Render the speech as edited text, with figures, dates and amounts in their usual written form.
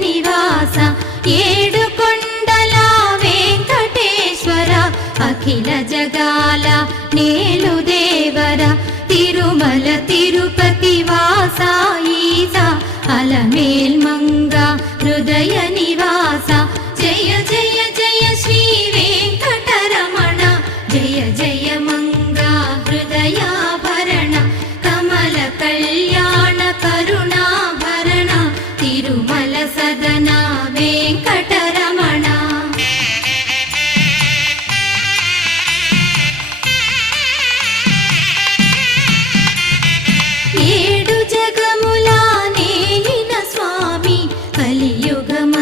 నివాస ఏడు కొండల వెంకటేశ్వర అఖిల జగాల నేలు దేవర తిరుమల తిరుపతి వాస ఈస అలమేల్ మంగ హృదయ నివాస జయ జయ జయ శ్రీ వెంకటరమణ జయ జయ మంగ హృదయాభరణ కమల కళ్యాణ కరుణాభరణ తిరుమల సదన వెంకటరమణ ఏడు జగముల నేలిన స్వామి కలియుగము